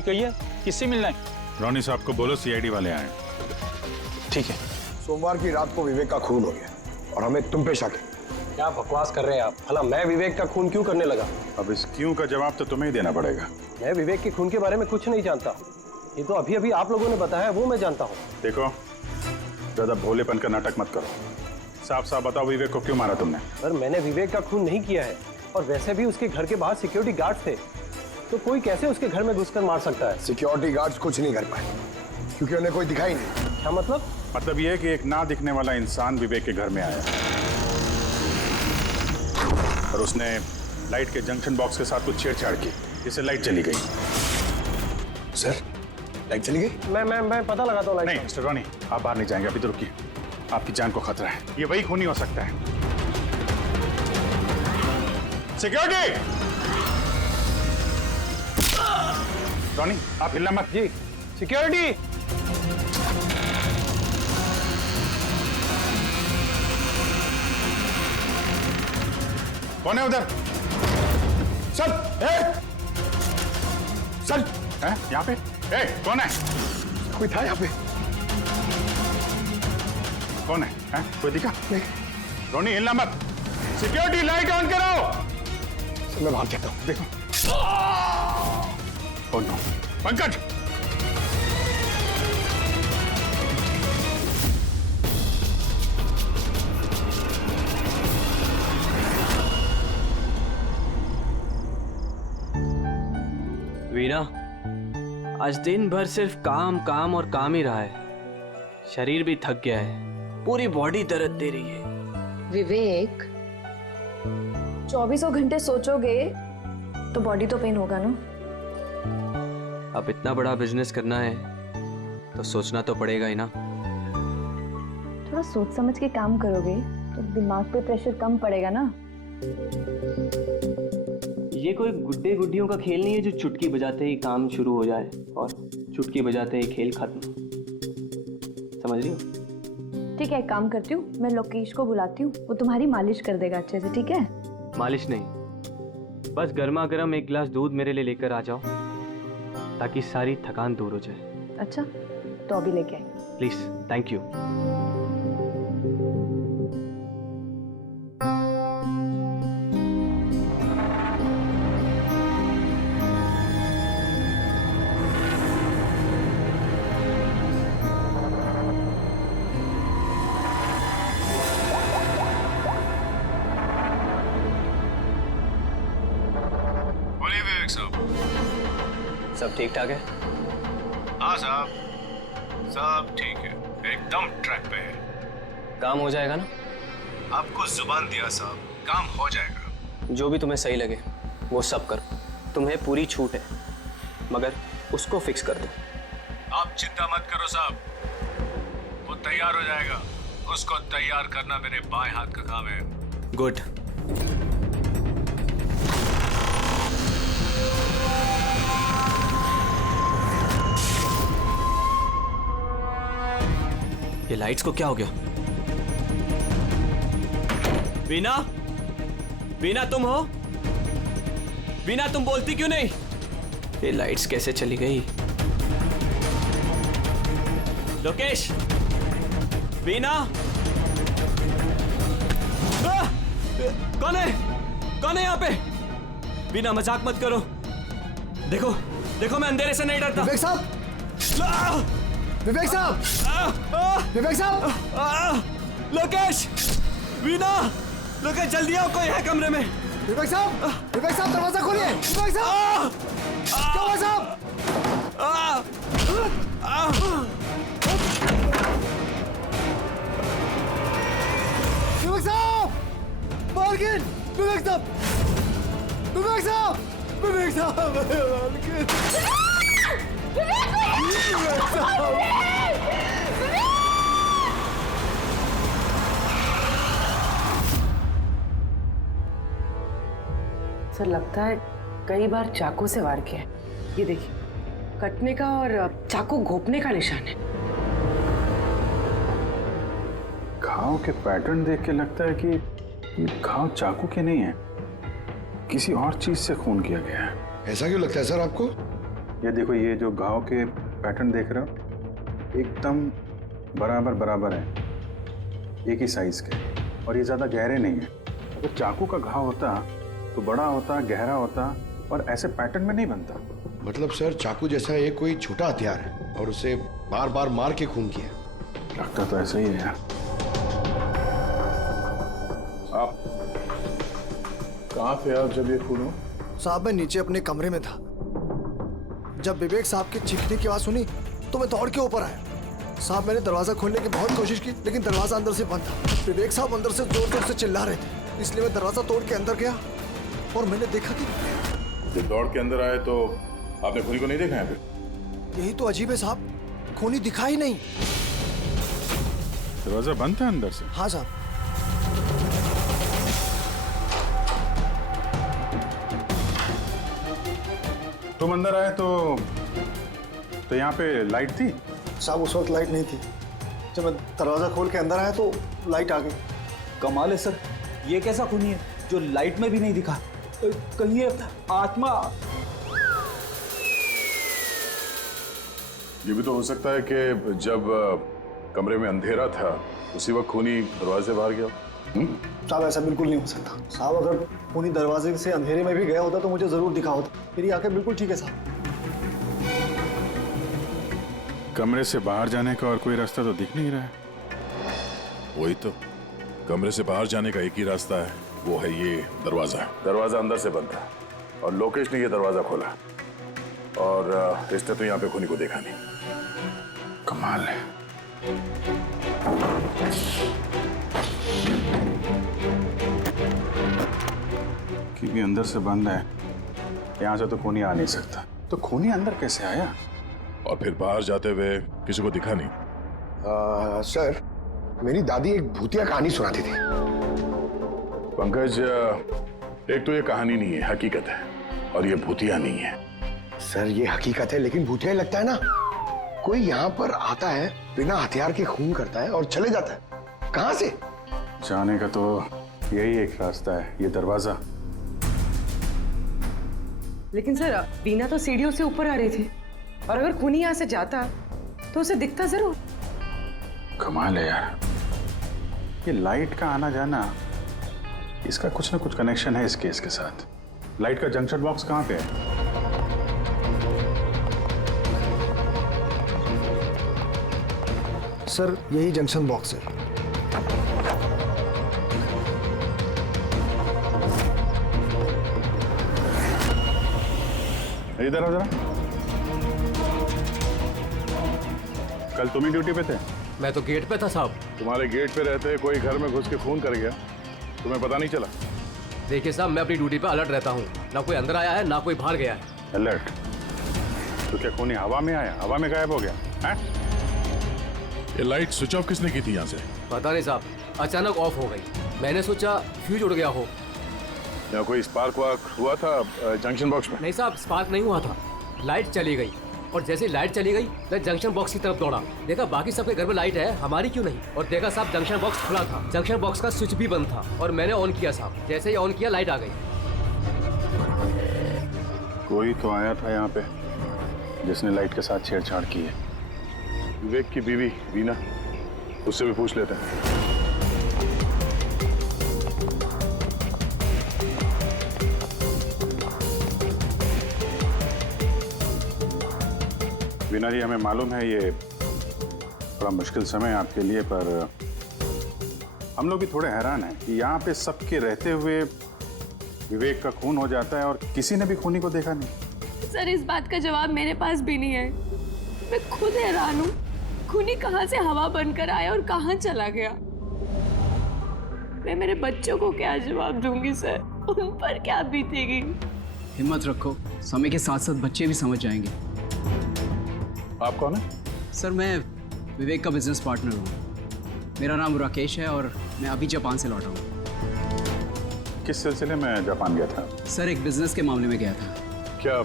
जी कहिए, किससे मिलना है? रोनी साहब को बोलो सीआईडी वाले आए। ठीक है। सोमवार की रात को विवेक का खून हो गया और हमें तुम पे शक है। क्या बकवास कर रहे हैं आप? भला मैं विवेक का खून क्यों करने लगा? अब इस क्यों का जवाब तो तुम्हें ही देना पड़ेगा। मैं विवेक के खून के बारे में कुछ नहीं जानता। ये तो अभी अभी आप लोगों ने बताया, वो मैं जानता हूँ। देखो, ज्यादा भोलेपन का नाटक मत करो। साफ साफ बताओ, विवेक को क्यों मारा तुमने? सर, मैंने विवेक का खून नहीं किया है, और वैसे भी उसके घर के बाहर सिक्योरिटी गार्ड थे, तो कोई कैसे उसके घर में घुसकर मार सकता है? सिक्योरिटी गार्ड्स कुछ नहीं कर पाए क्योंकि उन्हें कोई दिखाई नहीं। क्या मतलब? मतलब ये है कि एक ना दिखने वाला इंसान विवेक के घर में आया और उसने लाइट के जंक्शन बॉक्स के साथ कुछ छेड़छाड़ की, जिससे लाइट चली गई। सर, लाइट चली गई? मैं पता लगाता हूँ। नहीं मिस्टर रॉनी, आप बाहर नहीं जाएंगे, अभी तो रुकिए। आपकी जान को खतरा है, ये वही खूनी हो सकता है। सिक्योरिटी! रॉनी, आप हिलना मत। जी, सिक्योरिटी! कौन है उधर? चल, चल, हैं? यहाँ पे? कौन है? कोई था यहाँ पे? कौन है? हैं? कोई दिखा? नहीं। रोनी, हिलना मत। सिक्योरिटी, लाइट ऑन करो। सर, मैं भाग जाता हूँ। देखो। Oh no, Pankaj! वीना, आज दिन भर सिर्फ काम काम और काम ही रहा है। शरीर भी थक गया है, पूरी बॉडी दर्द दे रही है। विवेक, 24 घंटे सोचोगे तो बॉडी तो पेन होगा ना। अब इतना बड़ा बिजनेस करना है तो सोचना तो पड़ेगा ही ना। थोड़ा सोच समझ के काम करोगे तो दिमाग पे प्रेशर कम पड़ेगा ना। ये कोई गुड्डे गुड्डियों का खेल नहीं है जो चुटकी बजाते ही काम शुरू हो जाए और चुटकी बजाते ही खेल खत्म। समझ रही हो? ठीक है, एक काम करती हूँ, मैं लोकेश को बुलाती हूँ, वो तुम्हारी मालिश कर देगा अच्छे से। ठीक है? मालिश नहीं, बस गर्मा गर्म एक गिलास दूध मेरे लिए लेकर आ जाओ ताकि सारी थकान दूर हो जाए। अच्छा, तो अभी लेके आई। Please, thank you. सब ठीक ठाक है? हाँ साहब, सब ठीक है, एकदम ट्रैक पे है। काम हो जाएगा ना? आपको जुबान दिया साहब, काम हो जाएगा। जो भी तुम्हें सही लगे वो सब करो, तुम्हें पूरी छूट है, मगर उसको फिक्स कर दो। आप चिंता मत करो साहब, वो तैयार हो जाएगा। उसको तैयार करना मेरे बाएं हाथ का काम है। गुड। ये लाइट्स को क्या हो गया? वीना, वीना तुम हो? वीना, तुम बोलती क्यों नहीं? ये लाइट्स कैसे चली गई? लोकेश, वीना, कौन है? कौन है यहाँ पे? वीना, मजाक मत करो। देखो, देखो, मैं अंधेरे से नहीं डरता। विवेक साहब! विवेक साहब! विवेक साहब! लोकेश! वीना! लोकेश, जल्दी आओ, कोई है कमरे में। विवेक साहब! विवेक साहब, दरवाजा खोलिए! विवेक साहब! क्या हुआ साहब? विवेक साहब! मालकिन! विवेक साहब! विवेक साहब! विवेक साहब! मालकिन! विवेक साहब! सर, लगता है कई बार चाकू से वार किया है। ये देखिए, कटने का और चाकू घोंपने का निशान है। घाव के पैटर्न देख के लगता है कि ये घाव चाकू के नहीं है, किसी और चीज से खून किया गया है। ऐसा क्यों लगता है सर आपको? ये देखो, ये जो घाव के पैटर्न देख रहे हो एकदम बराबर बराबर है, एक ही साइज के, और ये ज़्यादा गहरे नहीं है। अगर चाकू का घाव होता तो बड़ा होता, गहरा होता, और ऐसे पैटर्न में नहीं बनता। मतलब सर चाकू जैसा ये कोई छोटा हथियार है और उसे बार बार मार के खून किया। लगता तो ऐसा ही है यार। आप कहाँ थे आप जब ये खून हो? साहब मैं नीचे अपने कमरे में था। जब विवेक साहब की चीखने की आवाज सुनी तो मैं दौड़ के ऊपर आया। साहब मैंने दरवाजा खोलने की बहुत कोशिश की, लेकिन दरवाजा अंदर से बंद था। विवेक साहब अंदर से जोर जोर से चिल्ला रहे थे, इसलिए मैं दरवाजा तोड़ के अंदर गया और मैंने देखा कि जब दौड़ के अंदर आए तो आपने खूनी को नहीं देखा यहाँ पे? यही तो अजीब है साहब, खूनी दिखा ही नहीं। दरवाजा बंद था अंदर से? हाँ साहब। तुम अंदर आए तो यहाँ पे लाइट थी? साहब उस वक्त लाइट नहीं थी। जब मैं दरवाजा खोल के अंदर आया तो लाइट आ गई। कमाल है सर, ये कैसा खूनी है जो लाइट में भी नहीं दिखा? कहीं ये आत्मा? ये भी तो हो सकता है कि जब कमरे में अंधेरा था उसी वक्त खूनी दरवाजे से बाहर गया। साहब ऐसा बिल्कुल नहीं हो सकता। साहब अगर खूनी दरवाजे से अंधेरे में भी गया होता तो मुझे जरूर दिखा होता। मेरी आंखें बिल्कुल ठीक है साहब। कमरे से बाहर जाने का और कोई रास्ता तो दिख नहीं रहा है। वही तो, कमरे से बाहर जाने का एक ही रास्ता है, वो है ये दरवाजा। दरवाजा अंदर से बंद था और लोकेश ने ये दरवाजा खोला, और इसने तो यहाँ पे खूनी को देखा नहीं। कमाल है। कि भी अंदर से बंद है, यहाँ से तो खूनी आ नहीं सकता। तो खूनी अंदर कैसे आया? और फिर बाहर जाते हुए किसी को दिखा नहीं? सर मेरी दादी एक भूतिया कहानी सुनाती थी। पंकज, एक तो ये कहानी नहीं है, हकीकत है, और ये भूतिया नहीं है। सर ये हकीकत है लेकिन भूतिया लगता है ना। कोई यहाँ पर आता है, बिना हथियार के खून करता है और चले जाता है। कहाँ से? जाने का तो यही एक रास्ता है, ये दरवाजा। लेकिन सर वीना तो सीढ़ियों से ऊपर आ रही थी, और अगर खूनी यहाँ से जाता तो उसे दिखता जरूर। कमाल है यार, ये लाइट का आना जाना, इसका कुछ ना कुछ कनेक्शन है इस केस के साथ। लाइट का जंक्शन बॉक्स कहाँ पे है? सर यही जंक्शन बॉक्स है। इधर आओ जरा। कल तुम ही ड्यूटी पे थे? मैं तो गेट पे था साहब। तुम्हारे गेट पे रहते कोई घर में घुस के खून कर गया, तुम्हें पता नहीं चला? देखिए साहब, मैं अपनी ड्यूटी पे अलर्ट रहता हूँ, ना कोई अंदर आया है ना कोई बाहर गया है। अलर्ट? तो क्या खूनी हवा में आया, हवा में गायब हो गया है? ये लाइट स्विच ऑफ किसने की थी यहाँ से? पता नहीं साहब, अचानक ऑफ हो गई। मैंने सोचा फ्यूज उड़ गया हो। या कोई स्पार्क वार्क हुआ था जंक्शन बॉक्स में? नहीं साहब, स्पार्क नहीं हुआ था, लाइट चली गई, और जैसे ही लाइट चली गई मैं जंक्शन बॉक्स की तरफ दौड़ा। देखा बाकी सबके घर में लाइट है, हमारी क्यों नहीं? और देखा साहब जंक्शन बॉक्स खुला था, जंक्शन बॉक्स का स्विच भी बंद था, और मैंने ऑन किया साहब। जैसे ही ऑन किया लाइट आ गई। कोई तो आया था यहाँ पे जिसने लाइट के साथ छेड़छाड़ की है। विवेक की बीवी वीना, उससे भी पूछ लेते हैं। वीना जी, हमें मालूम है ये बड़ा मुश्किल समय है आपके लिए, पर हम लोग भी थोड़े हैरान हैं कि यहाँ पे सबके रहते हुए विवेक का खून हो जाता है और किसी ने भी खूनी को देखा नहीं। सर इस बात का जवाब मेरे पास भी नहीं है। मैं खुद हैरान हूँ, खूनी कहाँ से हवा बनकर आया और कहाँ चला गया। मैं मेरे बच्चों को क्या जवाब दूंगी सर, उन पर क्या बीतेगी। हिम्मत रखो, समय के साथ साथ बच्चे भी समझ जाएंगे। आप कौन है? सर मैं विवेक का बिजनेस पार्टनर हूँ। मेरा नाम राकेश है और मैं अभी जापान से लौटा हूँ। किस सिलसिले में जापान गया था? सर एक बिजनेस के मामले में गया था। क्या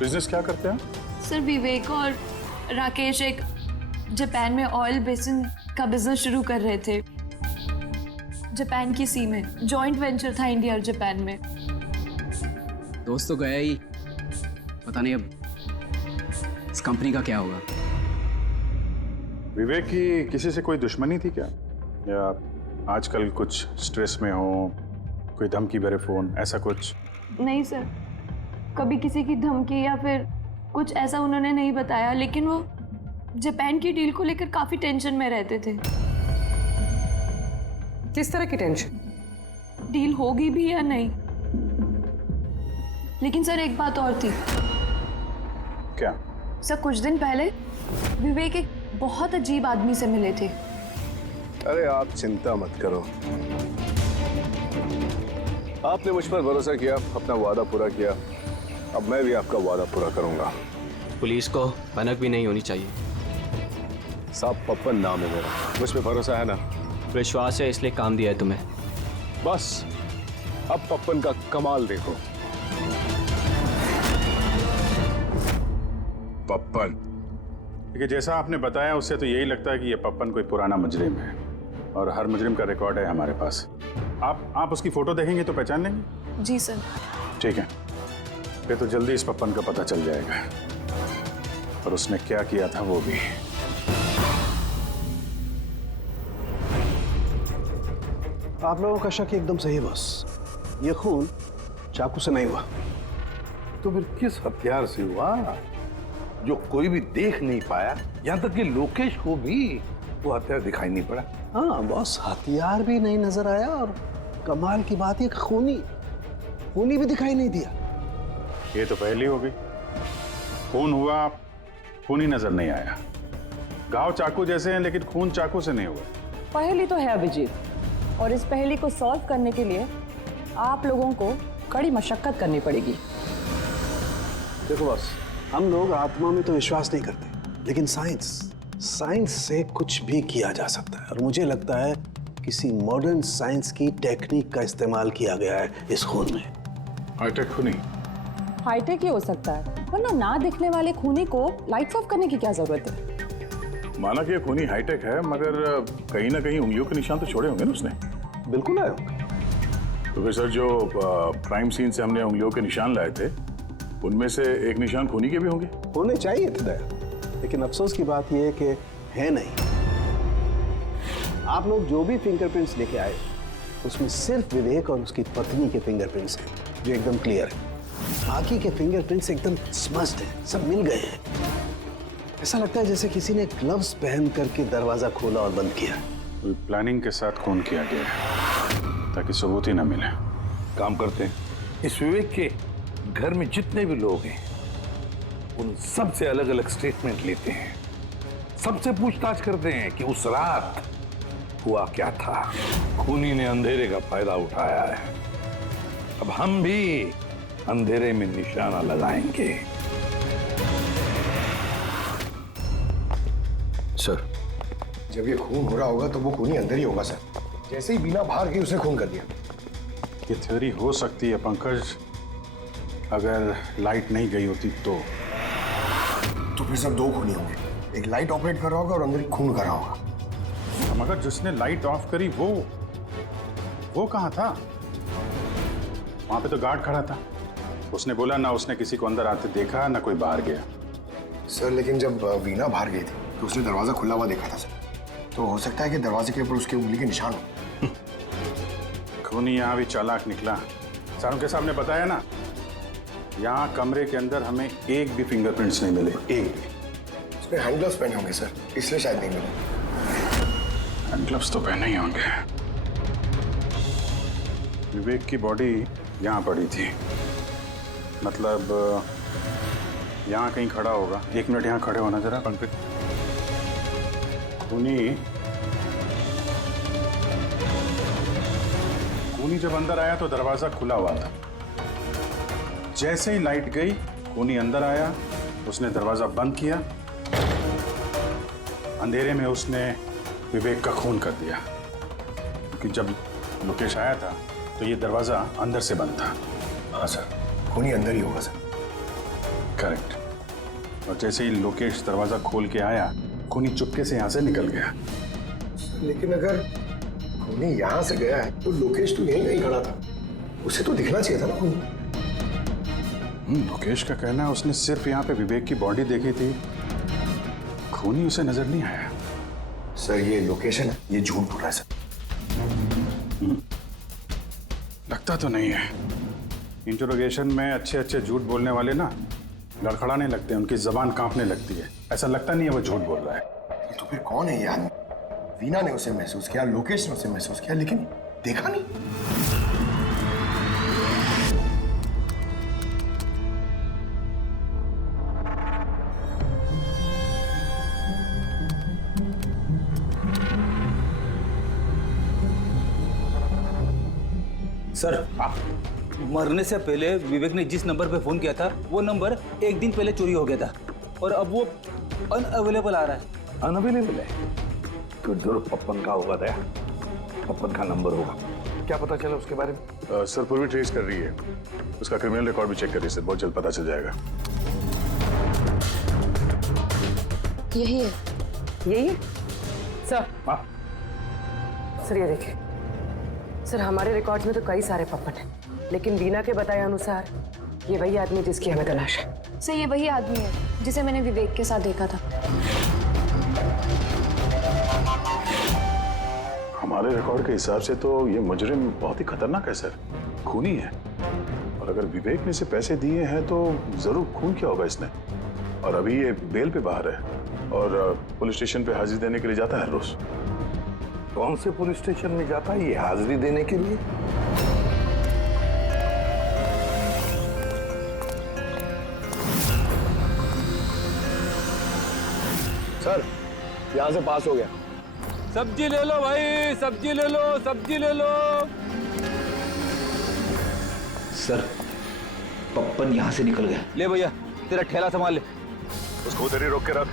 बिजनेस क्या करते हैं? सर विवेक और राकेश एक जापान में ऑयल बेसिन का बिजनेस शुरू कर रहे थे, जापान की सी में। जॉइंट वेंचर था इंडिया और जापान में। दोस्त तो गया ही, पता नहीं अब इस कंपनी का क्या होगा? विवेक की किसी से कोई दुश्मनी थी क्या, या आजकल कुछ स्ट्रेस में हो, कोई धमकी भरे फोन, ऐसा कुछ? नहीं सर, कभी किसी की धमकी या फिर कुछ ऐसा उन्होंने नहीं बताया, लेकिन वो जापान की डील को लेकर काफी टेंशन में रहते थे। किस तरह की टेंशन? डील होगी भी या नहीं। लेकिन सर एक बात और थी। क्या? सर कुछ दिन पहले विवेक एक बहुत अजीब आदमी से मिले थे। अरे आप चिंता मत करो, आपने मुझ पर भरोसा किया, अपना वादा पूरा किया, अब मैं भी आपका वादा पूरा करूंगा। पुलिस को भनक भी नहीं होनी चाहिए। साहब पप्पन नाम है मेरा, मुझ पे भरोसा है ना? विश्वास है इसलिए काम दिया है तुम्हें। बस अब पप्पन का कमाल देखो। पप्पन? देखिए, जैसा आपने बताया उससे तो यही लगता है कि ये पप्पन कोई पुराना मुजरिम है, और हर मुजरिम का रिकॉर्ड है हमारे पास। आप उसकी फोटो देखेंगे तो पहचान लेंगे? जी सर। ठीक है, फिर तो जल्दी इस पप्पन का पता चल जाएगा, और उसने क्या किया था वो भी। आप लोगों का शक एकदम सही बस, ये खून चाकू से नहीं हुआ। तो फिर किस हथियार से हुआ जो कोई भी देख नहीं पाया, यहाँ तक कि लोकेश को भी वो हथियार दिखाई नहीं पड़ा? हाँ बॉस, हथियार भी नहीं नजर आया, और कमाल की बात है खूनी भी दिखाई नहीं दिया। ये तो पहली हो गई, खून हुआ, खून ही नजर नहीं आया। घाव चाकू जैसे हैं लेकिन खून चाकू से नहीं हुआ। पहेली तो है अभिजीत, और इस पहेली को सॉल्व करने के लिए आप लोगों को कड़ी मशक्कत करनी पड़ेगी। देखो बॉस, हम लोग आत्मा में तो विश्वास नहीं करते, लेकिन साइंस से कुछ भी किया जा सकता है, और मुझे लगता है किसी मॉडर्न साइंस की टेक्निक का इस्तेमाल किया गया है इस खून में। हाईटेक खूनी? हाईटेक ही हो सकता है, वरना ना दिखने वाले खूनी को लाइट्स ऑफ करने की क्या जरूरत है? माना कि ये खूनी हाईटेक है, मगर कहीं ना कहीं उंगलियों के निशान तो छोड़े होंगे ना उसने? बिल्कुल आए होंगे। तो फिर सर, जो क्राइम सीन से हमने उंगलियों के निशान लाए थे, उनमें से एक निशान खूनी के भी होंगे? होने चाहिए थे दया, लेकिन अफसोस की बात यह है कि है नहीं। आप लोग जो भी फिंगरप्रिंट्स लेके आए, उसमें सिर्फ विवेक और उसकी पत्नी के फिंगरप्रिंट्स हैं, जो एकदम क्लियर है। बाकी के फिंगरप्रिंट्स एकदम स्मस्ट हैं, सब मिल गए हैं। ऐसा लगता है जैसे किसी ने ग्लव्स पहन करके दरवाजा खोला और बंद किया। प्लानिंग के साथ खून किया गया है ताकि सबूत ही ना मिले। काम करते हैं, इस विवेक के घर में जितने भी लोग हैं उन सब से अलग अलग स्टेटमेंट लेते हैं, सबसे पूछताछ करते हैं कि उस रात हुआ क्या था। खूनी ने अंधेरे का फायदा उठाया है, अब हम भी अंधेरे में निशाना लगाएंगे। सर, जब ये खून हो रहा होगा तो वो खूनी अंदर ही होगा सर। जैसे ही बीना बाहर गई उसने खून कर दिया। ये थ्योरी हो सकती है पंकज, अगर लाइट नहीं गई होती तो फिर सब दो खूनी होंगे, एक लाइट ऑपरेट कर रहा होगा और अंदर खून कर रहा होगा। मगर जिसने लाइट ऑफ करी वो कहाँ था? वहां पे तो गार्ड खड़ा था, उसने बोला ना उसने किसी को अंदर आते देखा ना कोई बाहर गया। सर लेकिन जब वीना बाहर गई थी तो उसने दरवाजा खुला हुआ देखा था सर, तो हो सकता है कि दरवाजे के ऊपर उसकी उंगली के निशान हो। खूनी यहाँ भी चालाक निकला। सारुके साहब ने बताया ना, यहाँ कमरे के अंदर हमें एक भी फिंगरप्रिंट्स नहीं मिले, एक भी। उसने हैंड ग्लव्स पहने होंगे सर, इसलिए शायद नहीं मिले। हैंड ग्लव्स तो पहने ही होंगे। विवेक की बॉडी यहाँ पड़ी थी, मतलब यहाँ कहीं खड़ा होगा। 1 मिनट यहाँ खड़े होना जरा पंकज। खूनी जब अंदर आया तो दरवाजा खुला हुआ था। जैसे ही लाइट गई खूनी अंदर आया, उसने दरवाजा बंद किया, अंधेरे में उसने विवेक का खून कर दिया। क्योंकि जब लोकेश आया था तो ये दरवाजा अंदर से बंद था। हाँ सर, खूनी अंदर ही होगा सर। करेक्ट। और जैसे ही लोकेश दरवाजा खोल के आया, खूनी चुपके से यहाँ से निकल गया। लेकिन अगर खूनी यहाँ से गया है तो लोकेश तो यहीं कहीं खड़ा था, उसे तो दिखना चाहिए था ना खूनी। लोकेश का कहना है उसने सिर्फ यहाँ पे विवेक की बॉडी देखी थी, खूनी उसे नजर नहीं आया। सर ये लोकेशन है, ये झूठ बोल रहा है सर। लगता तो नहीं है। इंटरोगेशन में अच्छे अच्छे झूठ बोलने वाले ना लड़खड़ाने लगते हैं, उनकी जबान कांपने लगती है। ऐसा लगता नहीं है वो झूठ बोल रहा है। तो फिर कौन है ये आदमी? वीना ने उसे महसूस किया, लोकेश ने उसे महसूस किया, लेकिन देखा नहीं। सर मरने से पहले विवेक ने जिस नंबर पे फोन किया था वो नंबर एक दिन पहले चोरी हो गया था और अब वो अनअवेलेबल आ रहा है। अनअवेलेबल है तो जरूर पप्पन का होगा दया, पप्पन का नंबर होगा। क्या पता चला उसके बारे में? सर पूरी ट्रेस कर रही है, उसका क्रिमिनल रिकॉर्ड भी चेक कर रही है सर, बहुत जल्द पता चल जाएगा। यही है, यही है सर। हाँ सर ये देखिए सर, हमारे रिकॉर्ड्स में तो कई सारे पप्पन हैं, लेकिन वीना के बताए अनुसार ये वही आदमी जिसकी हमें तलाश है। सर ये वही आदमी है जिसे मैंने विवेक के साथ देखा था। हमारे रिकॉर्ड के हिसाब से तो ये मुजरिम बहुत ही खतरनाक है सर, खूनी है। और अगर विवेक ने इसे पैसे दिए हैं तो जरूर खून किया होगा इसने। और अभी ये बेल पे बाहर है और पुलिस स्टेशन पे हाजिरी देने के लिए जाता है रोज। कौन से पुलिस स्टेशन में जाता है ये हाजिरी देने के लिए? सर यहां से पास हो गया। सब्जी ले लो भाई, सब्जी ले लो, सब्जी ले लो। सर पप्पन यहाँ से निकल गया। ले भैया तेरा ठेला संभाल ले। उसको उधर ही रोक के रख,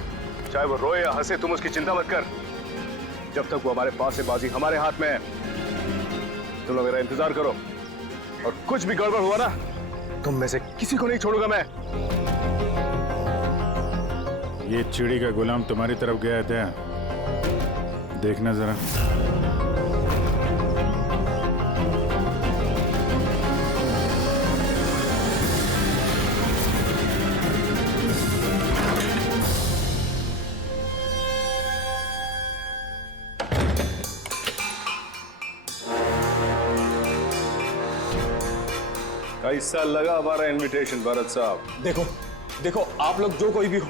चाहे वो रोए या हंसे तुम उसकी चिंता मत कर। जब तक वो हमारे पास है बाजी हमारे हाथ में है। तुम लोग मेरा इंतजार करो और कुछ भी गड़बड़ हुआ ना तुम में से किसी को नहीं छोड़ूंगा मैं। ये चिड़ी का गुलाम तुम्हारी तरफ गया था, देखना जरा। कैसा लगा हमारा इनविटेशन भरत साहब? देखो देखो आप लोग जो कोई भी हो,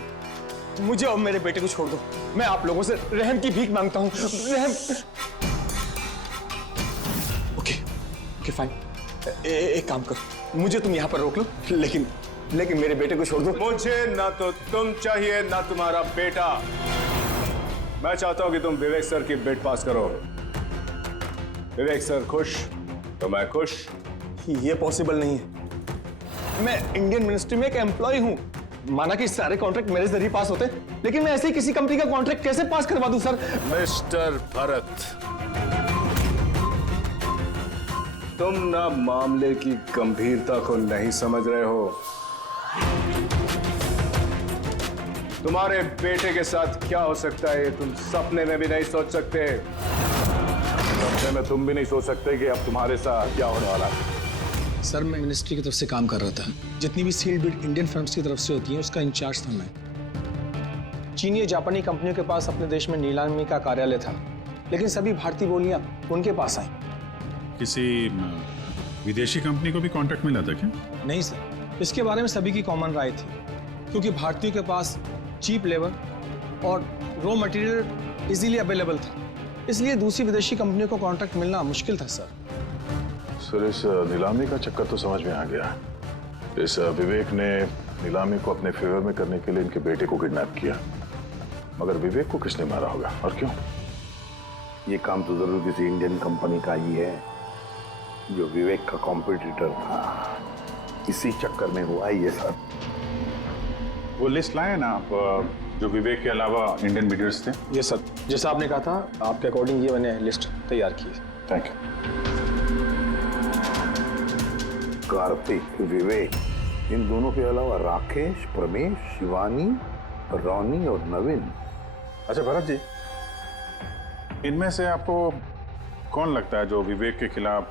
मुझे और मेरे बेटे को छोड़ दो। मैं आप लोगों से रहम की भीख मांगता हूँ। रहम। Okay fine. एक काम करो, मुझे तुम यहाँ पर रोक लो, लेकिन मेरे बेटे को छोड़ दो। मुझे ना तो तुम चाहिए ना तुम्हारा बेटा। मैं चाहता हूं कि तुम विवेक सर की बिड पास करो। विवेक सर खुश तो मैं खुश। ये पॉसिबल नहीं है। मैं इंडियन मिनिस्ट्री में एक एम्प्लॉय हूँ। माना कि सारे कॉन्ट्रैक्ट मेरे जरिए पास होते, लेकिन मैं ऐसे ही किसी कंपनी का कॉन्ट्रैक्ट कैसे पास करवा दूं सर? मिस्टर भरत, तुम ना मामले की गंभीरता को नहीं समझ रहे हो। तुम्हारे बेटे के साथ क्या हो सकता है ये तुम सपने में भी नहीं सोच सकते। सपने में तुम भी नहीं सोच सकते कि अब तुम्हारे साथ क्या होने वाला है। सर मैं मिनिस्ट्री की तरफ से काम कर रहा था। जितनी भी सील बिड इंडियन फर्म्स की तरफ से होती हैं उसका इंचार्ज था मैं। चीनी या जापानी कंपनियों के पास अपने देश में नीलामी का कार्यालय था, लेकिन सभी भारतीय बोलियां उनके पास आई। किसी विदेशी कंपनी को भी कॉन्ट्रैक्ट मिला था क्या? नहीं सर, इसके बारे में सभी की कॉमन राय थी, क्योंकि भारतीयों के पास चीप लेबर और रॉ मटेरियल इजीली अवेलेबल था, इसलिए दूसरी विदेशी कंपनियों को कॉन्ट्रैक्ट मिलना मुश्किल था सर। सर इस नीलामी का चक्कर तो समझ में आ गया। इस विवेक ने नीलामी को अपने फेवर में करने के लिए इनके बेटे को किडनैप किया, मगर विवेक को किसने मारा होगा और क्यों? ये काम तो जरूर किसी इंडियन कंपनी का ही है जो विवेक का कॉम्पिटिटर था। इसी चक्कर में हुआ ये सर। वो लिस्ट लाए ना आप, जो विवेक के अलावा इंडियन बिडर्स थे? ये सर, जैसा आपने कहा था आपके अकॉर्डिंग ये मैंने लिस्ट तैयार की है। Thank you. कार्तिक, विवेक, इन दोनों के अलावा राकेश, प्रमेश, शिवानी, रोनी और नवीन। अच्छा भरत जी, इनमें से आपको कौन लगता है जो विवेक के खिलाफ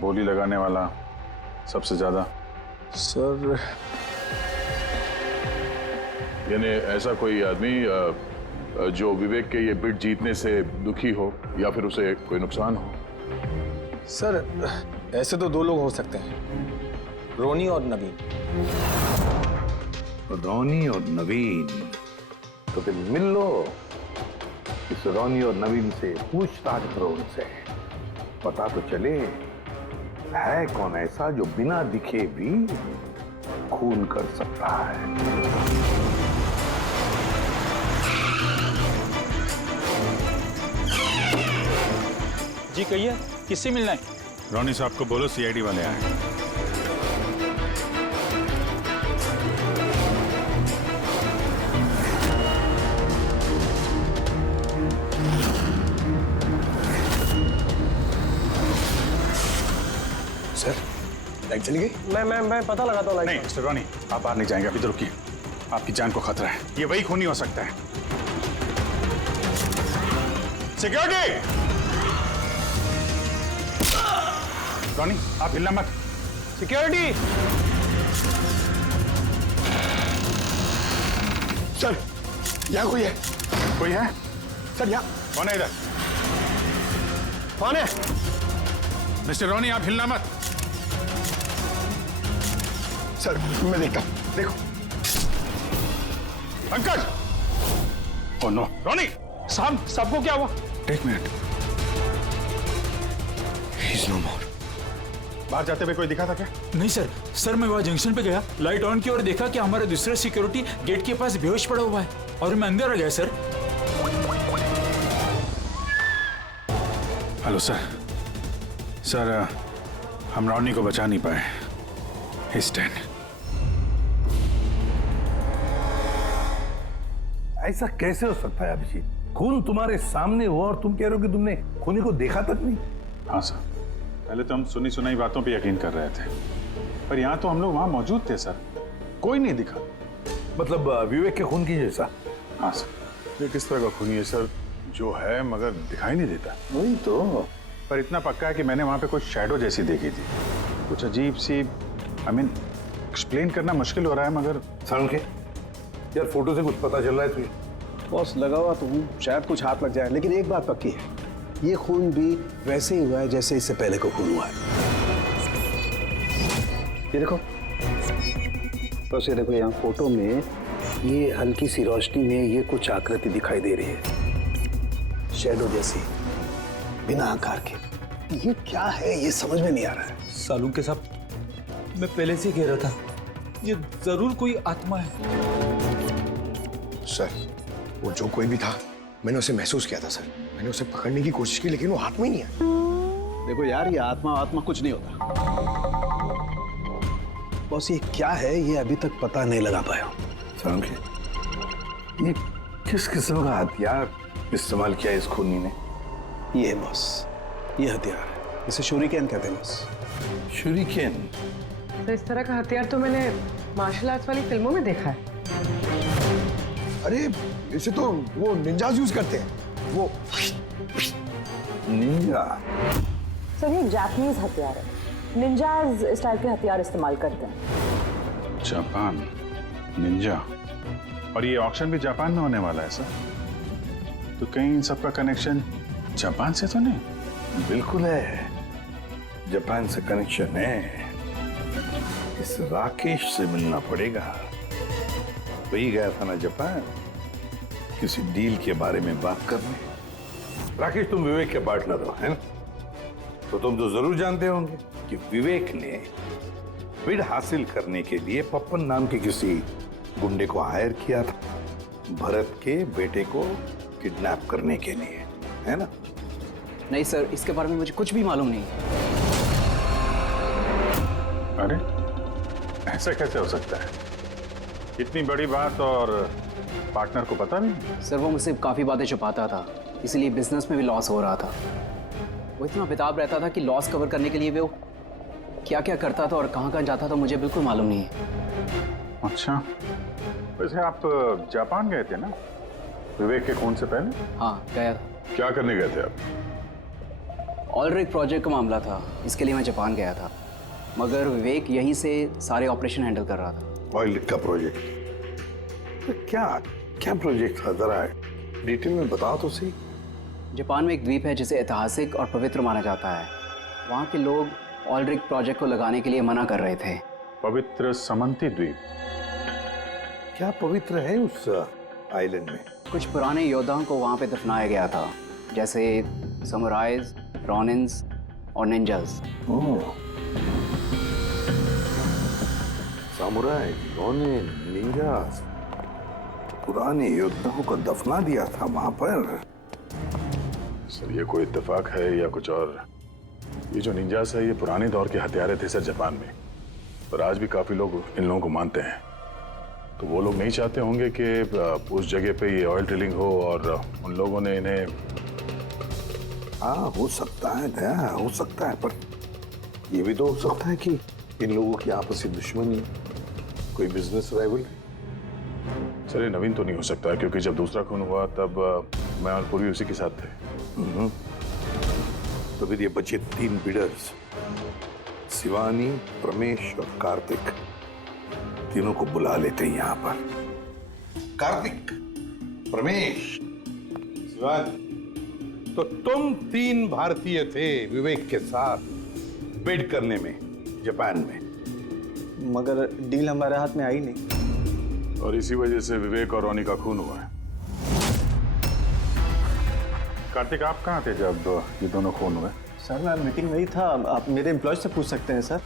बोली लगाने वाला सबसे ज्यादा? सर यानी ऐसा कोई आदमी जो विवेक के ये बिड जीतने से दुखी हो या फिर उसे कोई नुकसान हो? सर ऐसे तो दो लोग हो सकते हैं, रोनी और नवीन। रोनी और नवीन, तो फिर मिल लो, इस रोनी और नवीन से पूछताछ करो उनसे, पता तो चले है कौन ऐसा जो बिना दिखे भी खून कर सकता है। जी कहिए, किससे मिलना है? रोनी साहब को बोलो सीआईडी वाले आए। सर लाइट चली गई? मैं पता लगाता हूँ नहीं लाइट। मिस्टर रोनी, आप बाहर नहीं जाएंगे, अभी तो रुकिए, आपकी जान को खतरा है, ये वही खूनी हो सकता है। सिक्योरिटी! रोनी आप हिलना मत। सिक्योरिटी! सर यहाँ कोई है? कोई है? सर यहाँ कौन है इधर? कौन है? मिस्टर रोनी आप हिलना मत। सर मैं देखता हूँ, देखो। पंकज! ओह नो, रोनी! साहब, सबको क्या हुआ? एक मिनट। He's no more. बाहर जाते हुए कोई दिखा था क्या? नहीं सर, सर मैं वहाँ जंक्शन पे गया, लाइट ऑन की और देखा कि हमारा दूसरा सिक्योरिटी गेट के पास बेहोश पड़ा हुआ है और मैं अंदर आ गया सर। Hello sir. सर हम रोनी को बचा नहीं पाए। He's dead. ऐसा कैसे हो सकता है अभिजीत? खून तुम्हारे सामने हुआ और तुम कह रहे हो कि तुमने खूनी को देखा तक नहीं? हाँ सर, पहले तो हम सुनी सुनाई बातों पे यकीन कर रहे थे, पर यहाँ तो हम लोग वहाँ मौजूद थे सर, कोई नहीं दिखा। मतलब विवेक के खून की जैसा? हाँ सर। ये किस तरह का खूनी है सर, जो है मगर दिखाई नहीं देता? वही तो। पर इतना पक्का है कि मैंने वहाँ पे कुछ शैडो जैसी देखी थी, कुछ अजीब सी, आई मीन एक्सप्लेन करना मुश्किल हो रहा है मगर। सारुण के यार, फोटो से कुछ पता चल रहा है तुझे? बॉस लगा हुआ तो हूँ, शायद कुछ हाथ लग जाए, लेकिन एक बात पक्की है, ये खून भी वैसे ही हुआ है जैसे इससे पहले को खून हुआ है। ये देखो, बस ये देखो, यहाँ फोटो में ये हल्की सी रोशनी में ये कुछ आकृति दिखाई दे रही है, शैडो जैसी, बिना आकार के। ये क्या है ये समझ में नहीं आ रहा है। सालू के साथ मैं पहले से कह रहा था, ये जरूर कोई आत्मा है। सर वो जो कोई भी था, मैंने उसे महसूस किया था सर, मैंने उसे पकड़ने की कोशिश की लेकिन वो हाथ में ही नहीं है। देखो यार, ये आत्मा कुछ नहीं होता। बॉस ये क्या है ये अभी तक पता नहीं लगा पाया। सारुण के, ये किस किस्म का हथियार इस्तेमाल किया इस खूनी ने? ये बॉस, ये हथियार है, इसे शूरिकेन कहते हैं बॉस। शूरिकेन? तो इस तरह का हथियार तो मैंने मार्शल आर्ट्स वाली फिल्मों में देखा है। अरे इसे तो वो निंजाज यूज करते हैं, वो निंजा। सर ये जापानीज हथियार है, निंजाज स्टाइल के हथियार इस्तेमाल करते हैं। जापान, निंजा, और ये ऑक्शन भी जापान में होने वाला है सर, तो कहीं इन सबका कनेक्शन जापान से तो नहीं? बिल्कुल है, जापान से कनेक्शन है। इस राकेश से मिलना पड़ेगा, वही गया था ना जापान किसी डील के बारे में बात करने। राकेश, तुम विवेक के पार्टनर हो, है ना? तो तुम तो जरूर जानते होंगे कि विवेक ने बिड हासिल करने के लिए पप्पन नाम के किसी गुंडे को हायर किया था, भरत के बेटे को किडनैप करने के लिए, है ना? नहीं सर, इसके बारे में मुझे कुछ भी मालूम नहीं। अरे ऐसा कैसे हो सकता है? इतनी बड़ी बात और पार्टनर को पता नहीं? सर वो मुझसे काफ़ी बातें छुपाता था, इसलिए बिजनेस में भी लॉस हो रहा था। वो इतना बेताब रहता था कि लॉस कवर करने के लिए वो क्या क्या करता था और कहाँ कहाँ जाता था मुझे बिल्कुल मालूम नहीं है। अच्छा, वैसे आप जापान गए थे ना विवेक के खून से पहले? हाँ गया था। क्या करने गए थे आप? ऑलरेडी प्रोजेक्ट का मामला था, इसके लिए मैं जापान गया था। मगर विवेक यहीं से सारे ऑपरेशन हैंडल कर रहा था। ऑयल का प्रोजेक्ट? तो क्या क्या प्रोजेक्ट था, जरा डिटेल में बताओ तो सही। जापान में एक द्वीप है जिसे ऐतिहासिक और पवित्र माना जाता है। वहाँ के लोग ऑयल रिग प्रोजेक्ट को लगाने के लिए मना कर रहे थे। पवित्र समंती द्वीप? क्या पवित्र है उस आइलैंड में? कुछ पुराने योद्धाओं को वहाँ पे दफनाया गया था, जैसे समुराइज, रॉनिन्स और निंजास। सामुराई, रॉनिन, निंजास, पुराने योद्धाओं को दफना दिया था वहां पर। सर ये कोई इत्तेफाक है या कुछ और? ये जो निंजास है ये पुराने दौर के हथियारे थे सर जापान में, पर आज भी काफी लोग इन लोगों को मानते हैं। तो वो लोग नहीं चाहते होंगे कि उस जगह पे ये ऑयल ड्रिलिंग हो और उन लोगों ने इन्हें। हाँ हो सकता है दया, हो सकता है, पर ये भी तो हो सकता है कि इन लोगों की आपसी दुश्मनी, कोई बिजनेस राइवल। सर ये नवीन तो नहीं हो सकता क्योंकि जब दूसरा खून हुआ तब मैं और पूर्वी उसी के साथ थे। तो फिर ये बचे 3 बिडर्स, शिवानी, प्रमेश और कार्तिक, तीनों को बुला लेते हैं यहाँ पर। कार्तिक, प्रमेश, शिवानी, तो तुम 3 भारतीय थे विवेक के साथ बिड करने में जापान में। मगर डील हमारे हाथ में आई नहीं, और इसी वजह से विवेक और रोनी का खून हुआ है। कार्तिक आप कहाँ थे जब ये दोनों खून हुए? सर मैं मीटिंग में ही था, आप मेरे एम्प्लॉय से पूछ सकते हैं सर।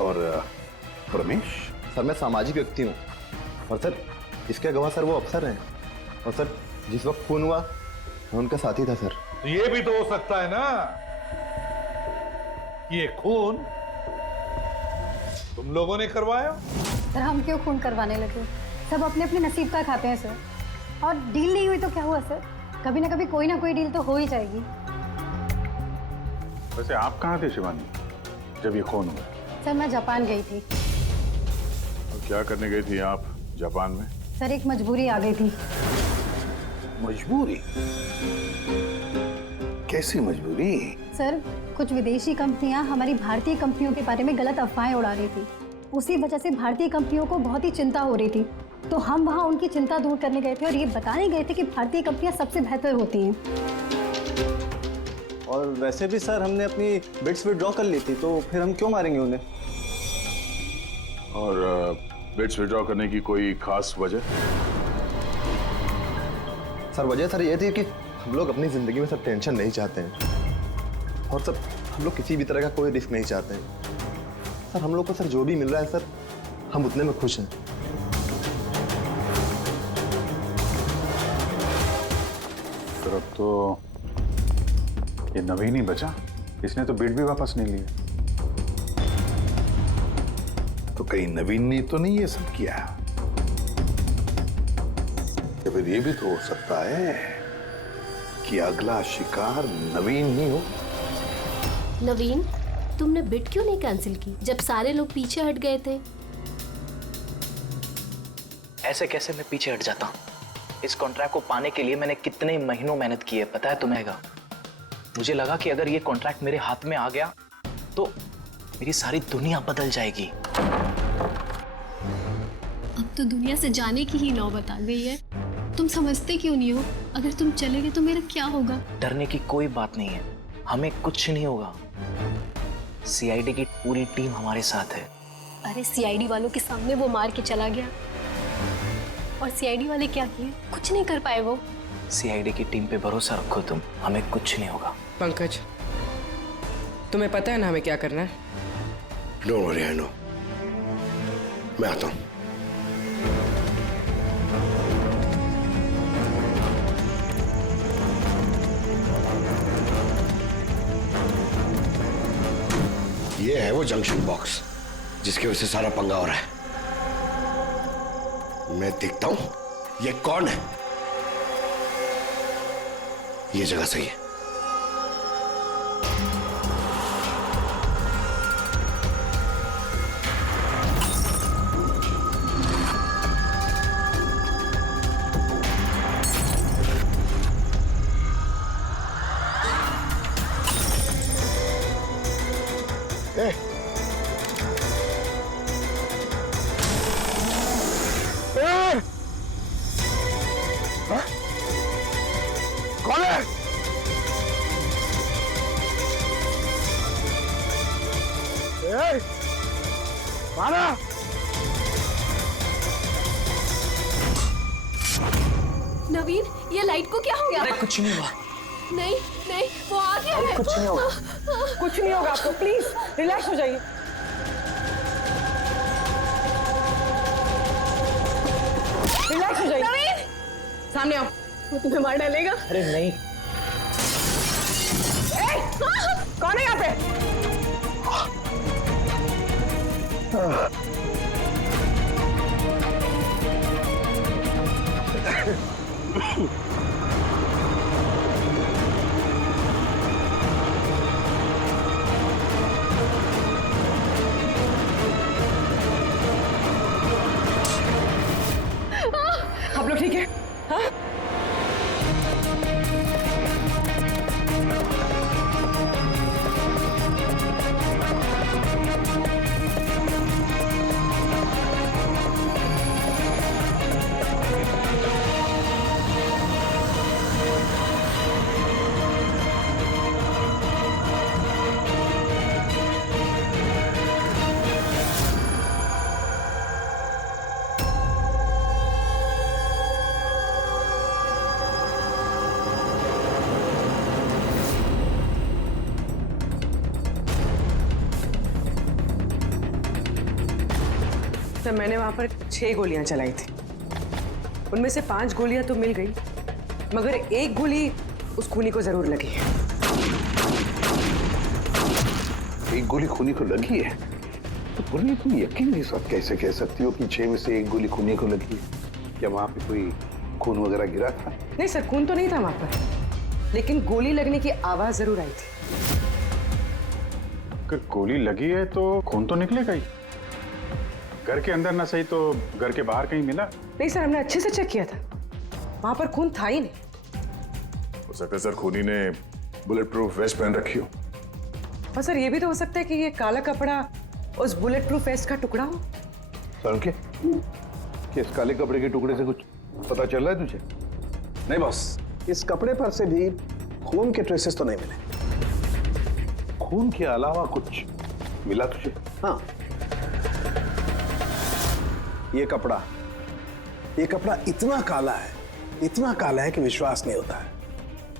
और प्रमेश? सर मैं सामाजिक व्यक्ति हूँ और सर इसके गवाह सर वो अफसर हैं, और सर जिस वक्त खून हुआ मैं उनका साथी था सर। तो ये भी तो हो सकता है ना कि ये खून तुम लोगों ने करवाया। सर हम क्यों खून करवाने लगे? सब अपने अपने नसीब का खाते हैं सर। और डील नहीं हुई तो क्या हुआ सर? कभी ना कभी कोई ना कोई डील तो हो ही जाएगी। वैसे आप कहाँ थे शिवानी जब ये खून हुआ? सर मैं जापान गई थी। और क्या करने गई थी आप जापान में? सर एक मजबूरी आ गई थी। मजबूरी? कैसी मजबूरी? सर कुछ विदेशी कंपनियां हमारी भारतीय कंपनियों के बारे में गलत अफवाहें उड़ा रही थी। उसी वजह से भारतीय कंपनियों को बहुत ही चिंता हो रही थी, तो हम वहां उनकी चिंता दूर करने गए थे और ये बताने गए थे कि भारतीय कंपनियां सबसे बेहतर होती हैं। और वैसे भी सर हमने अपनी बिड्स विड्रॉ कर ली थी, तो फिर हम क्यों मारेंगे उन्हें? और बिड्स विड्रॉ करने की कोई खास वजह? सर वजह सर ये थी कि हम लोग अपनी जिंदगी में सर टेंशन नहीं चाहते हैं, और सर हम लोग किसी भी तरह का कोई रिस्क नहीं चाहते हैं। सर हम लोग को सर जो भी मिल रहा है सर हम उतने में खुश हैं। फिर अब तो ये नवीन ही बचा, इसने तो बिड भी वापस नहीं लिया। तो कहीं नवीन ने तो नहीं ये सब किया? या फिर ये भी तो हो सकता है कि अगला शिकार नवीन ही हो। नवीन, तुमने बिड क्यों नहीं कैंसिल की जब सारे लोग पीछे हट गए थे? ऐसे कैसे मैं पीछे हट जाता? इस कॉन्ट्रैक्ट को पाने के लिए मैंने कितने महीनों मेहनत की है पता है तुम्हें? मुझे लगा कि अगर ये कॉन्ट्रैक्ट मेरे हाथ में आ गया तो मेरी सारी दुनिया बदल जाएगी। अब तो दुनिया से जाने की ही नौबत आ गई है। तुम समझते क्यों नहीं हो? अगर तुम चले गए तो मेरा क्या होगा? डरने की कोई बात नहीं है, हमें कुछ नहीं होगा। सीआईडी की पूरी टीम हमारे साथ है। अरे सीआईडी वालों के सामने वो मार के चला गया, और सीआईडी वाले क्या किए? कुछ नहीं कर पाए वो। सीआईडी की टीम पे भरोसा रखो तुम, हमें कुछ नहीं होगा। पंकज, तुम्हें पता है ना हमें क्या करना है? Don't worry, I know. मैं आता हूं। ये है वो जंक्शन बॉक्स जिसकी वजह से सारा पंगा हो रहा है। मैं देखता हूं ये कौन है। ये जगह सही है। नवीन, ये लाइट को क्या हो गया? अरे कुछ नहीं हुआ। नहीं नहीं, वो आ गया है। कुछ नहीं होगा, कुछ नहीं होगा आपको, प्लीज रिलैक्स हो जाइए। रिलैक्स हो जाइए। नवीन, सामने आओ, वो तुम्हें मार डालेगा। अरे नहीं। कौन है यहाँ पे? आप लोग ठीक है? हाँ? सर, मैंने वहां पर 6 गोलियां चलाई थी। उनमें से 5 गोलियां तो मिल गई, मगर एक गोली उस खूनी को जरूर लगी है। एक गोली खूनी को लगी है? तो पूरी तुम यकीन के साथ कैसे कह सकती हो कि 6 में से एक गोली खूनी को लगी है? क्या वहां पे कोई खून वगैरह गिरा था? नहीं सर, खून तो नहीं था वहां पर, लेकिन गोली लगने की आवाज जरूर आई थी। अगर गोली लगी है तो खून तो निकलेगा ही। घर के अंदर ना सही तो घर के बाहर कहीं मिला? नहीं सर, हमने अच्छे से चेक किया था, वहां पर खून था ही नहीं। हो सकता है सर खूनी ने बुलेट प्रूफ वेस्ट पहन रखी हो। और सर ये भी तो हो सकता है कि ये काला कपड़ा उस बुलेट प्रूफ वेस्ट का टुकड़ा हो। सर के इस काले कपड़े के टुकड़े से कुछ पता चल रहा है तुझे? नहीं बॉस, इस कपड़े पर से भी खून के ट्रेसेस तो नहीं मिले। खून के अलावा कुछ मिला तुझे? हाँ, ये कपड़ा इतना काला है कि विश्वास नहीं होता है।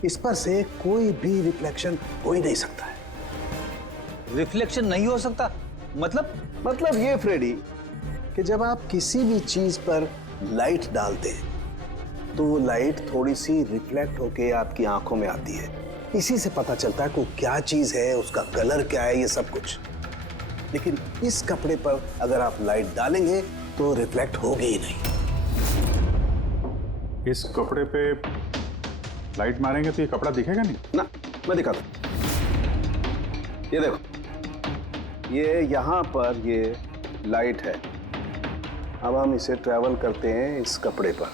इस पर से कोई भी रिफ्लेक्शन हो ही नहीं सकता है। रिफ्लेक्शन नहीं हो सकता? मतलब ये फ्रेडी कि जब आप किसी भी चीज पर लाइट डालते हैं तो वो लाइट थोड़ी सी रिफ्लेक्ट होके आपकी आंखों में आती है। इसी से पता चलता है कि वो क्या चीज है, उसका कलर क्या है, ये सब कुछ। लेकिन इस कपड़े पर अगर आप लाइट डालेंगे तो रिफ्लेक्ट होगी ही नहीं। इस कपड़े पे लाइट मारेंगे तो ये कपड़ा दिखेगा नहीं ना। मैं दिखाता हूं, ये देखो, ये यहाँ पर ये लाइट है। अब हम इसे ट्रैवल करते हैं इस कपड़े पर,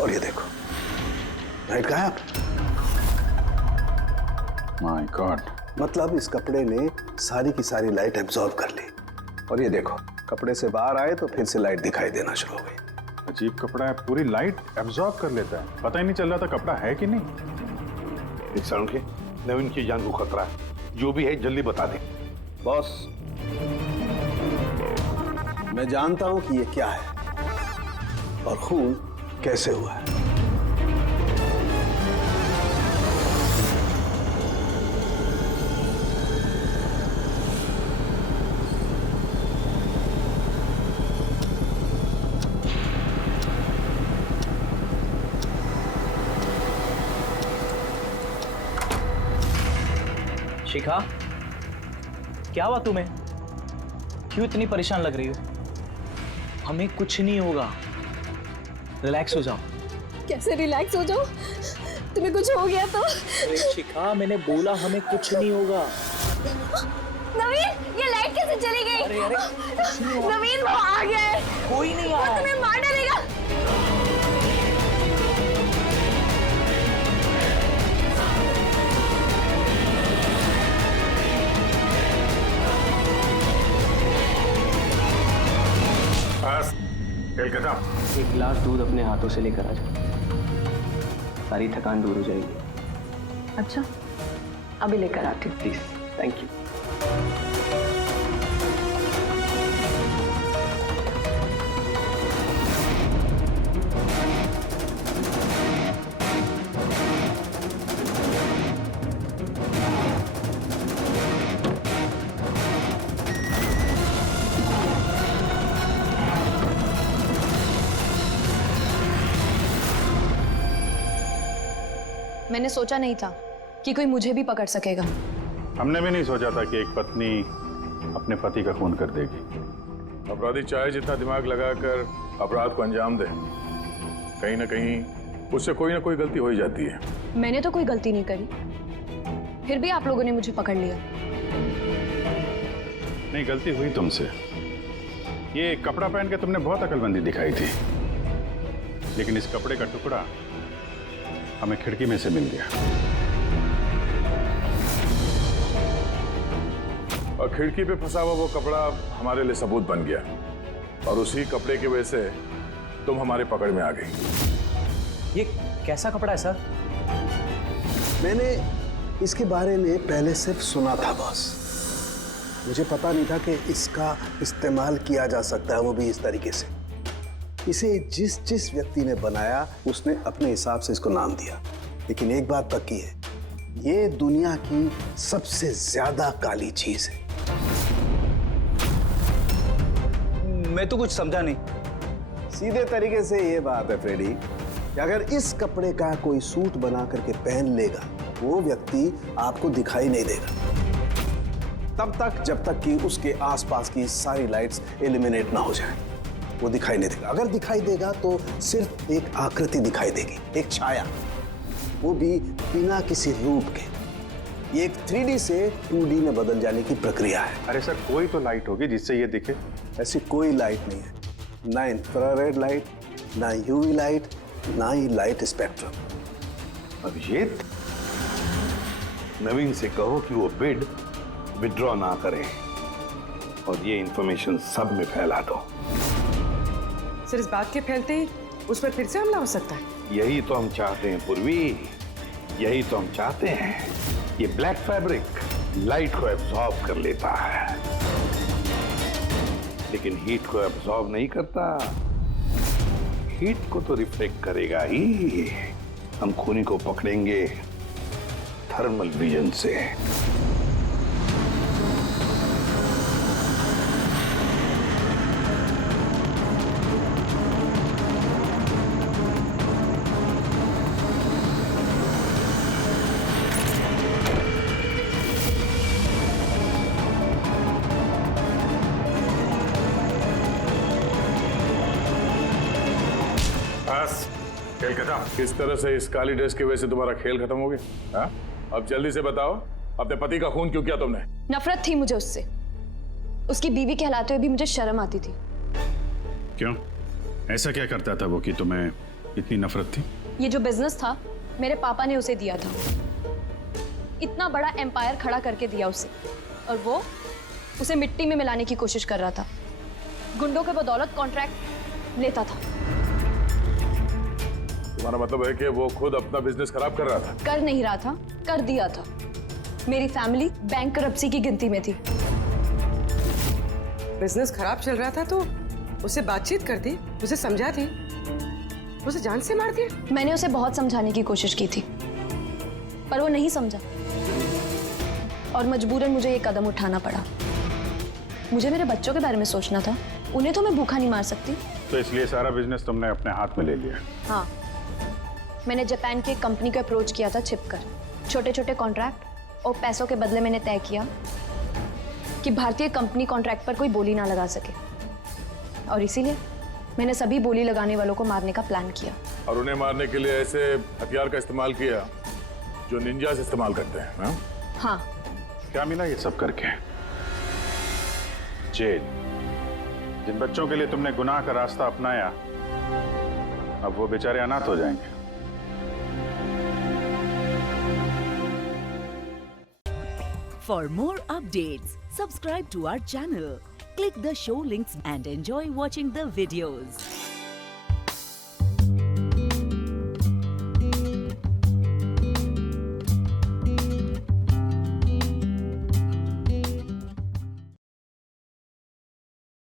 और ये देखो लाइट गायब। माय गॉड, मतलब इस कपड़े ने सारी की सारी लाइट एब्जॉर्ब कर ली। और ये देखो, कपड़े से बाहर आए तो फिर से लाइट दिखाई देना शुरू हो गई। अजीब कपड़ा है, पूरी लाइट एब्जॉर्ब कर लेता है। पता ही नहीं चल रहा था कपड़ा है कि नहीं। के नवीन की जान को खतरा है, जो भी है जल्दी बता दे। बॉस, मैं जानता हूं कि ये क्या है और खून कैसे हुआ है। शिखा, क्या हुआ तुम्हें? क्यों इतनी परेशान लग रही हो? हमें कुछ नहीं होगा, रिलैक्स हो जाओ। कैसे रिलैक्स हो जाओ? तुम्हें कुछ हो गया तो? अरे शिखा, मैंने बोला हमें कुछ नहीं होगा। नवीन, ये लाइट कैसे चली गई? अरे नवीन, वो आ गया है। कोई नहीं वो आया। तुम्हें मार डालेगा। एक गिलास दूध अपने हाथों से लेकर आ जाओ, सारी थकान दूर हो जाएगी। अच्छा, अभी लेकर आती हूँ। Please, thank you. मैंने सोचा नहीं था कि कोई मुझे भी पकड़ सकेगा। हमने भी नहीं सोचा था कि एक पत्नी अपने पति का खून कर देगी। अपराधी चाहे जितना दिमाग लगाकर अपराध को अंजाम दे, कहीं ना कहीं उससे कोई ना कोई गलती हो ही जाती है। मैंने तो कोई गलती नहीं करी, फिर भी आप लोगों ने मुझे पकड़ लिया। नहीं, गलती हुई तुमसे। ये कपड़ा पहन के तुमने बहुत अकलमंदी दिखाई थी, लेकिन इस कपड़े का टुकड़ा हमें खिड़की में से मिल गया। और खिड़की पे फंसा हुआ वो कपड़ा हमारे लिए सबूत बन गया, और उसी कपड़े की वजह से तुम हमारे पकड़ में आ गई। ये कैसा कपड़ा है सर? मैंने इसके बारे में पहले सिर्फ सुना था बॉस। मुझे पता नहीं था कि इसका इस्तेमाल किया जा सकता है, वो भी इस तरीके से। इसे जिस जिस व्यक्ति ने बनाया उसने अपने हिसाब से इसको नाम दिया, लेकिन एक बात पक्की है, ये दुनिया की सबसे ज्यादा काली चीज है। मैं तो कुछ समझा नहीं। सीधे तरीके से ये बात है फ्रेडी कि अगर इस कपड़े का कोई सूट बना करके पहन लेगा, वो व्यक्ति आपको दिखाई नहीं देगा तब तक जब तक कि उसके आसपास की सारी लाइट्स एलिमिनेट ना हो जाए। वो दिखाई नहीं देगा। अगर दिखाई देगा तो सिर्फ एक आकृति दिखाई देगी, एक छाया, वो भी बिना किसी रूप के। ये एक 3D से 2D में बदल जाने की प्रक्रिया है। अरे सर, कोई तो लाइट होगी जिससे ये दिखे। ऐसी कोई लाइट नहीं है, ना इंफ्रारेड लाइट, ना यूवी लाइट, ना ही लाइट स्पेक्ट्रम। अभिजीत, नवीन से कहो कि वो बिड विड्रॉ ना करे और ये इंफॉर्मेशन सब में फैला दो। सर, इस बात के फैलते ही उस पर फिर से हमला हो सकता है। यही तो हम चाहते हैं पूर्वी, यही तो हम चाहते हैं। ये ब्लैक फैब्रिक लाइट को एब्जॉर्ब कर लेता है, लेकिन हीट को एब्जॉर्ब नहीं करता। हीट को तो रिफ्लेक्ट करेगा ही। हम खूनी को पकड़ेंगे थर्मल विजन से। खेल खत्म। किस तरह से इस काली ड्रेस की वजह से तुम्हारा खेल खत्म हो गया? हाँ? अब जल्दी से बताओ, अपने पति का खून क्यों किया तुमने? नफरत थी मुझे उससे। उसकी बीवी कहलाते हुए भी मुझे शर्म आती थी। क्यों? ऐसा क्या करता था वो कि तुम्हें इतनी नफरत थी? ये जो बिजनेस था, मेरे पापा ने उसे दिया था। इतना बड़ा एम्पायर खड़ा करके दिया उसे, और वो उसे मिट्टी में मिलाने की कोशिश कर रहा था। गुंडों के बदौलत कॉन्ट्रैक्ट लेता था। तुम्हारा मतलब है कि वो खुद अपना बिजनेस खराब कर रहा था? कर नहीं रहा था, कर दिया था। मेरी फैमिली बैंकरप्सी की गिनती में थी। बिजनेस खराब चल रहा था तो उसे बातचीत करती, उसे समझाती, उसे जान से मार दिया। मैंने उसे बहुत समझाने की कोशिश की थी, पर वो नहीं समझा, और मजबूरन मुझे ये कदम उठाना पड़ा। मुझे मेरे बच्चों के बारे में सोचना था, उन्हें तो मैं भूखा नहीं मार सकती। तो इसलिए सारा बिजनेस तुमने अपने हाथ में ले लिया? हाँ, मैंने जापान की कंपनी को अप्रोच किया था छिपकर। छोटे छोटे कॉन्ट्रैक्ट और पैसों के बदले मैंने तय किया कि भारतीय कंपनी कॉन्ट्रैक्ट पर कोई बोली ना लगा सके, और इसीलिए मैंने सभी बोली लगाने वालों को मारने का प्लान किया। और उन्हें मारने के लिए ऐसे हथियार का इस्तेमाल किया जो निंजास इस्तेमाल करते हैं? हाँ? हाँ। क्या मिला ये सब करके? जेल। जिन बच्चों के लिए तुमने गुनाह का रास्ता अपनाया, अब वो बेचारे अनाथ हो जाएंगे। For more updates, subscribe to our channel, click the show links and enjoy watching the videos.